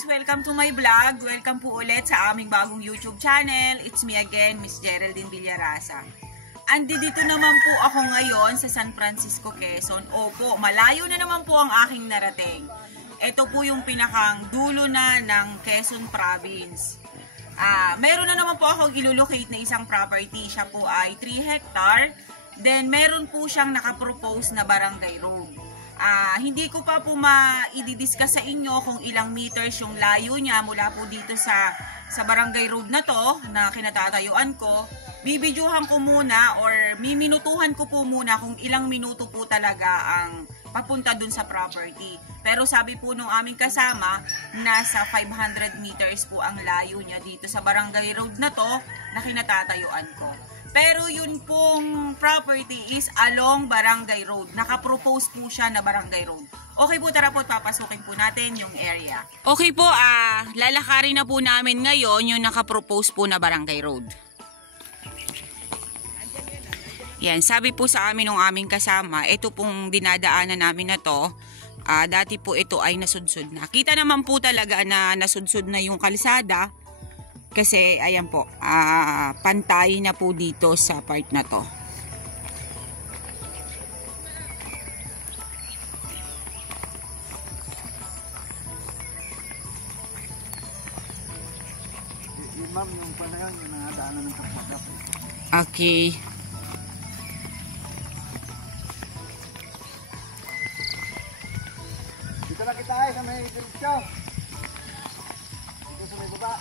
guys! Welcome to my vlog. Welcome po ulit sa aming bagong YouTube channel. It's me again, Miss Geraldine Villarasa. Andito naman po ako ngayon sa San Francisco, Quezon. Opo, malayo na naman po ang aking narating. Ito po yung pinakang dulo na ng Quezon Province. Meron na naman po ako ilulocate na isang property. Siya po ay 3 hectare. Then meron po siyang nakapropose na barangay road. Hindi ko pa po i-discuss sa inyo kung ilang meters yung layo niya mula po dito sa barangay road na to na kinatatayuan ko. Bibidyohan ko muna or miminutuhan ko po muna kung ilang minuto po talaga ang papunta dun sa property. Pero sabi po nung aming kasama, nasa 500 meters po ang layo niya dito sa barangay road na to na kinatatayuan ko. Pero yun pong property is along barangay road. Nakapropose po siya na barangay road. Okay po, tara po, papasukin po natin yung area. Okay po, lalakarin na po namin ngayon yung nakapropose po na barangay road. Yan, sabi po sa amin ng aming kasama, ito pong dinadaanan namin na to, dati po ito ay nasudsud na. Kita naman po talaga na nasudsud na yung kalsada. Kasi ayan po, pantay na po dito sa part na to. Okay. Dito na kita sa may diretso. Dito sa may baba.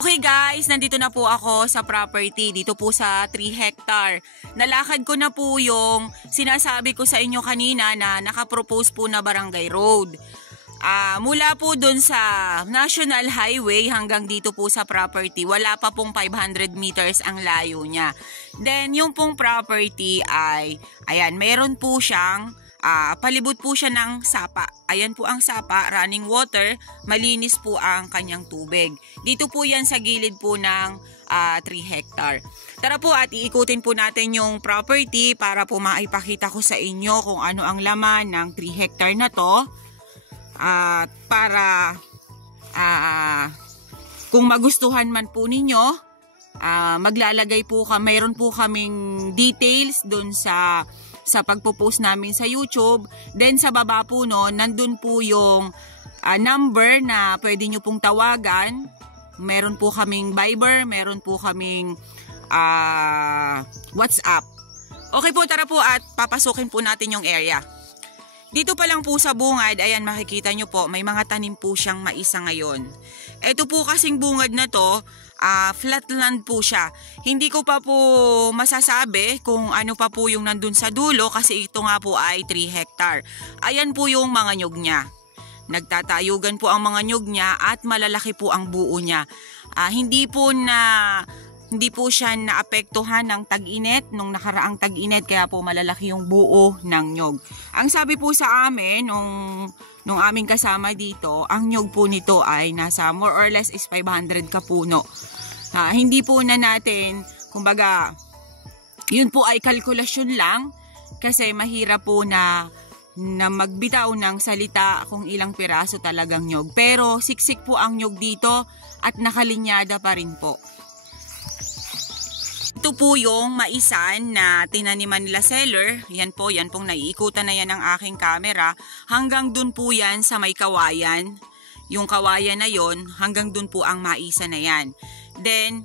Okay guys, nandito na po ako sa property, dito po sa 3 hectare. Nalakad ko na po yung sinasabi ko sa inyo kanina na nakapropose po na barangay road. Mula po dun sa National Highway hanggang dito po sa property, wala pa pong 500 meters ang layo niya. Then yung pong property ay, ayan, meron po siyang palibot po siya ng sapa. Ayan po ang sapa, running water, malinis po ang kanyang tubig. Dito po yan sa gilid po ng 3 hectare. Tara po at iikutin po natin yung property para po maipakita ko sa inyo kung ano ang laman ng 3 hectare na to. Para kung magustuhan man po ninyo, maglalagay po mayroon po kaming details dun sa pagpo-post namin sa YouTube. Then sa baba po no, nandun po yung number na pwede nyo pong tawagan. Meron po kaming Viber, meron po kaming WhatsApp. Okay po, tara po at papasukin po natin yung area. Dito pa lang po sa bungad, ayan makikita nyo po, may mga tanim po siyang maisa ngayon. Ito po kasing bungad na to, flatland po siya. Hindi ko pa po masasabi kung ano pa po yung nandun sa dulo kasi ito nga po ay 3 hectare. Ayan po yung mga nyug niya. Nagtatayugan po ang mga nyug niya at malalaki po ang buo niya. Hindi po siya naapektuhan ng tag-init nung nakaraang tag-init kaya po malalaki yung buo ng nyug. Ang sabi po sa amin nung aming kasama dito, ang nyug po nito ay nasa more or less is 500 kapuno. Hindi po na natin, kumbaga, yun po ay kalkulasyon lang kasi mahirap po na magbitaw ng salita kung ilang piraso talagang nyug. Pero siksik po ang nyug dito at nakalinyada pa rin po. Ito po yung maisan na tinaniman nila seller. Yan pong naiikutan na yan ng aking camera. Hanggang dun po yan sa may kawayan. Yung kawayan na yon, hanggang dun po ang maisan na yan. Then,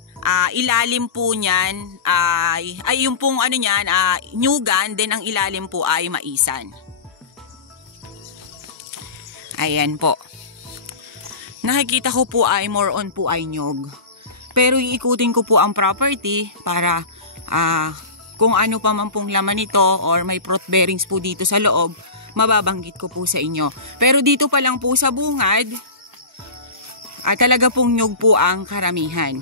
ilalim po niyan, ay yung pong ano niyan, nyugan, then ang ilalim po ay maisan. Ayan po. Nakikita ko po ay more on po ay nyug. Pero iikutin ko po ang property para kung ano pa man pong laman nito or may fruit bearings po dito sa loob, mababanggit ko po sa inyo. Pero dito pa lang po sa bungad, talaga pong nyug po ang karamihan.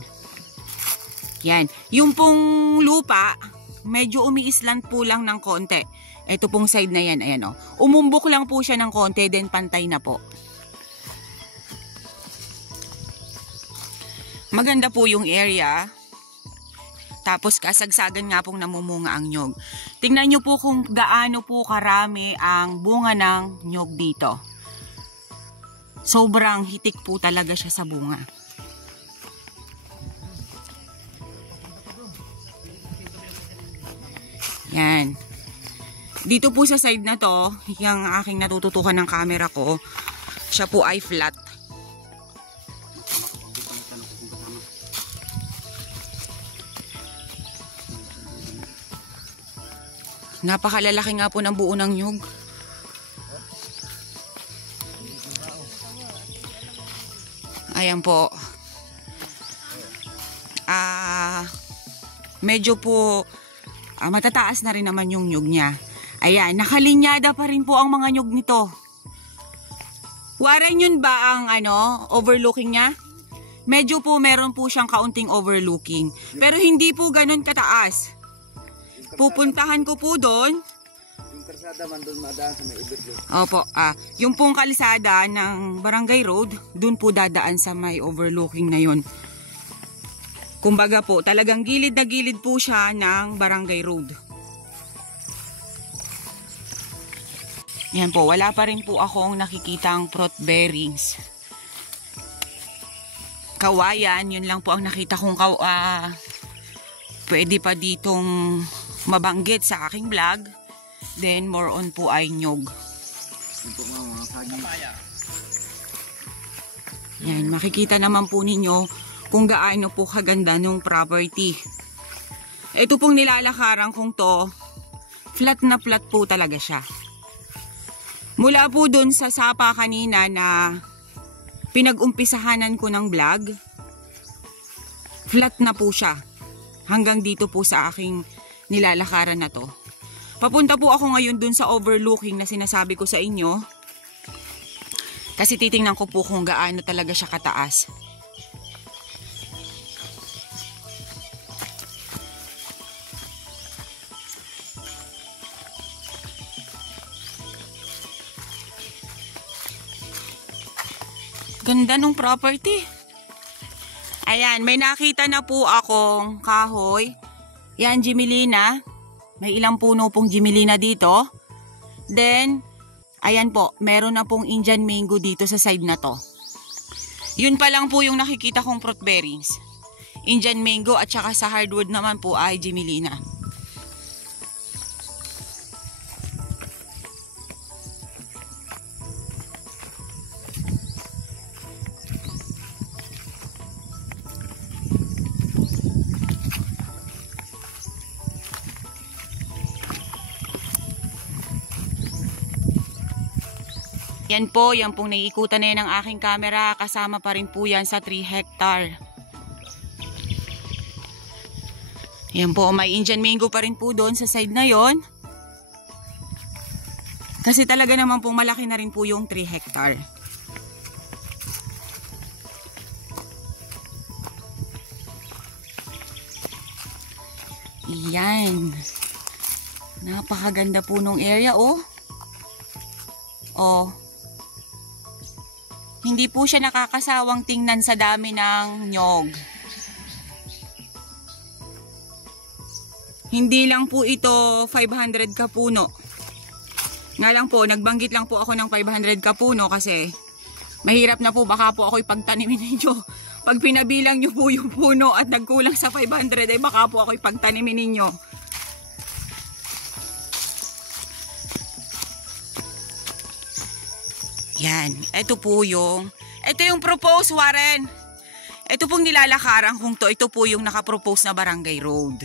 Yan. Yung pong lupa, medyo umiislant po lang ng konti. Ito pong side na yan, ayan o. Umumbok lang po siya ng konti, then pantay na po. Maganda po yung area. Tapos kasagsagan nga pong namumunga ang nyog. Tingnan nyo po kung gaano po karami ang bunga ng nyog dito. Sobrang hitik po talaga siya sa bunga. Yan. Dito po sa side na to, yung aking natututukan ng camera ko, siya po ay flat. Napakalalaki nga po ng buo ng nyug. Ayan po. Medyo po matataas na rin naman yung nyug niya. Ayan, nakalinyada pa rin po ang mga nyug nito. Waran yun ba ang overlooking niya? Medyo po meron po siyang kaunting overlooking. Pero hindi po ganun kataas. Pupuntahan ko po doon. Yung kalsada man doon madaan sa may overlook. Opo, yung pong kalsada ng Barangay Road, doon po dadaan sa may overlooking na yun. Kumbaga po, talagang gilid na gilid po siya ng Barangay Road. Yan po, wala pa rin po akong nakikitang fruit bearings. Kawayan, yun lang po ang nakita kong pwede pa ditong mabanggit sa aking vlog. Then more on po ay nyog. Yan, makikita naman po ninyo kung gaano po kaganda nung property. Ito pong nilalakaran kong to, flat na flat po talaga siya. Mula po dun sa sapa kanina na pinag-umpisahanan ko ng vlog, flat na po siya. Hanggang dito po sa aking nilalakaran na to. Papunta po ako ngayon dun sa overlooking na sinasabi ko sa inyo. Kasi titingnan ko po kung gaano talaga siya kataas. Ganda nung property. Ayan, may nakita na po akong kahoy. Yan, Jimelina. May ilang puno pong Jimelina dito. Then, ayan po, meron na pong Indian mango dito sa side na to. Yun pa lang po yung nakikita kong fruit bearings. Indian mango at saka sa hardwood naman po ay Jimelina. Yan po, yan pong naiikutan na yan ng aking camera. Kasama pa rin po yan sa 3 hectare. Yan po, may Indian mango pa rin po doon sa side na yon. Kasi talaga naman pong malaki na rin po yung 3 hectare. Yan. Napakaganda po nung area, oh. Oh. Hindi po siya nakakasawang tingnan sa dami ng nyog. Hindi lang po ito 500 kapuno. Nga lang po, nagbanggit lang po ako ng 500 kapuno kasi mahirap na po, baka po ako ipagtanimin ninyo. Pag pinabilang nyo po yung puno at nagkulang sa 500, ay baka po ako ipagtanimin ninyo. Yan, ito yung propose, Warren. Ito pong nilalakaran kung to, ito po yung nakapropose na Barangay Road.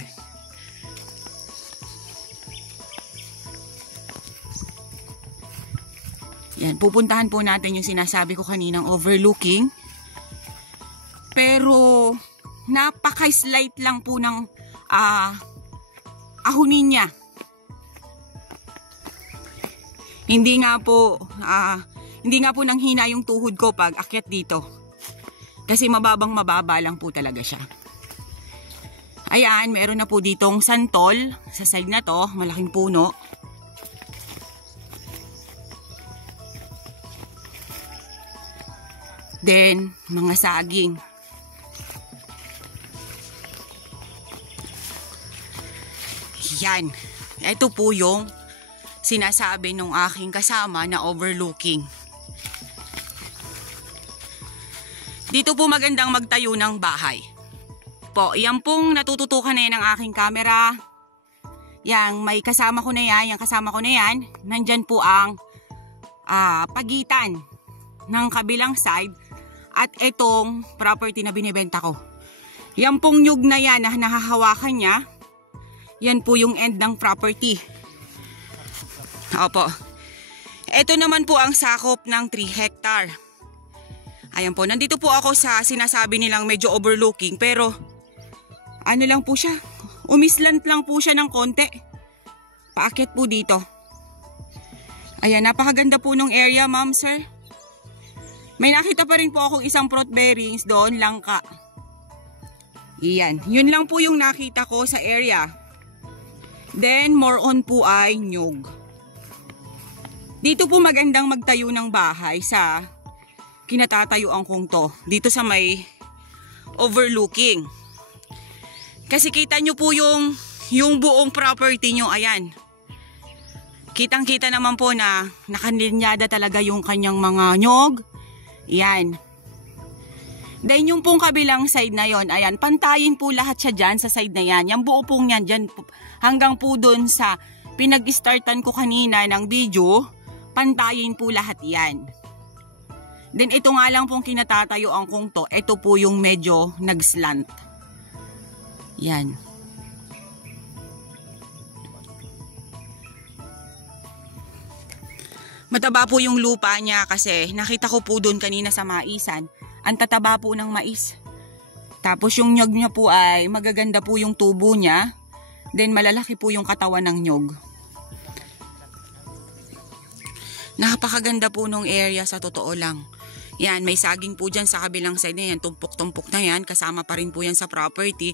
Yan, pupuntahan po natin yung sinasabi ko kaninang overlooking. Pero, napaka-slight lang po ng ahunin niya. Hindi nga po nang hina yung tuhod ko pag akyat dito. Kasi mababa lang po talaga siya. Ayan, meron na po ditong santol sa side na to, malaking puno. Then, mga saging. Yan. Ito po yung sinasabi nung aking kasama na overlooking. Dito po magandang magtayo ng bahay. Yan pong natututukan na yan ng aking camera. Yang may kasama ko na yan, yung kasama ko na yan, nandyan po ang pagitan ng kabilang side at itong property na binibenta ko. Yan pong nyug na yan na nahahawakan niya, yan po yung end ng property. Opo. Ito naman po ang sakop ng 3 hectare. Ayan po, nandito po ako sa sinasabi nilang medyo overlooking, pero ano lang po siya, umislant lang po siya ng konti. Paakyat po dito. Ayan, napakaganda po ng area, ma'am, sir. May nakita pa rin po akong isang fruit bearings doon, langka. Iyan, yun lang po yung nakita ko sa area. Then, more on po ay nyug. Dito po magandang magtayo ng bahay sa kinatatayuan kong to. Dito sa may overlooking. Kasi kita nyo po yung buong property nyo, ayan. Kitang-kita naman po na nakalinyada talaga yung kanyang mga nyog. Ayan. Then yung pong kabilang side na yon, ayan, pantayin po lahat siya dyan sa side na yan. Yung buo pong yan dyan, hanggang po dun sa pinag-startan ko kanina ng video, pantayin po lahat yan. Then ito nga lang pong kinatatayuan kong to, ito po yung medyo nag-slant. Yan. Mataba po yung lupa niya kasi nakita ko po doon kanina sa maisan. Ang tataba po ng mais. Tapos yung nyog niya po ay magaganda po yung tubo niya. Then malalaki po yung katawan ng nyog. Napakaganda po nung area sa totoo lang. Yan, may saging po dyan sa kabilang side na yan. Tumpok-tumpok na yan. Kasama pa rin po yan sa property.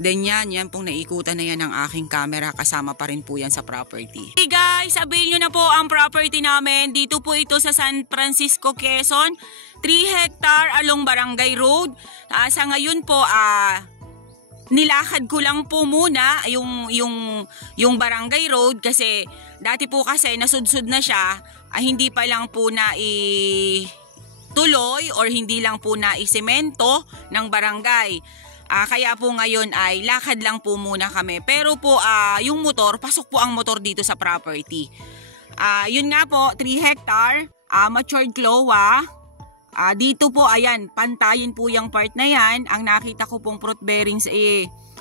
Then yan pong naikutan na yan ng aking camera. Kasama pa rin po yan sa property. Hey guys, sabihin nyo na po ang property namin. Dito po ito sa San Francisco, Quezon. 3 hectare along Barangay Road. Sa ngayon po, nilakad ko lang po muna yung Barangay Road. Kasi dati po kasi nasudsud na siya. Hindi pa lang po na tuloy or hindi lang po na isemento ng barangay. Kaya po ngayon ay lakad lang po muna kami. Pero po yung motor, pasok po ang motor dito sa property. Yun nga po, 3 hectare, matured cloa. Dito po, ayan, pantayin po yung part na yan. Ang nakita ko pong fruit bearings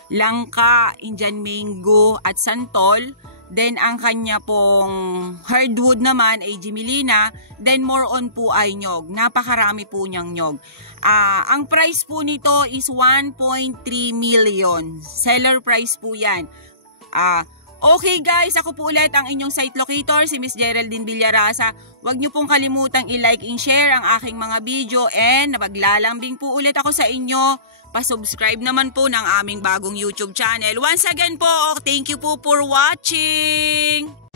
langka, Indian mango at santol. Then ang kanya pong hardwood naman ay Jimelina. Then more on po ay nyog. Napakarami po niyang nyog. Ang price po nito is 1.3 million. Seller price po yan. Okay guys, ako po ulit ang inyong site locator, si Miss Geraldine Villarasa. Huwag niyo pong kalimutang i-like and share ang aking mga video. And napaglalambing po ulit ako sa inyo. Pa-subscribe naman po ng aming bagong YouTube channel. Once again po, thank you po for watching!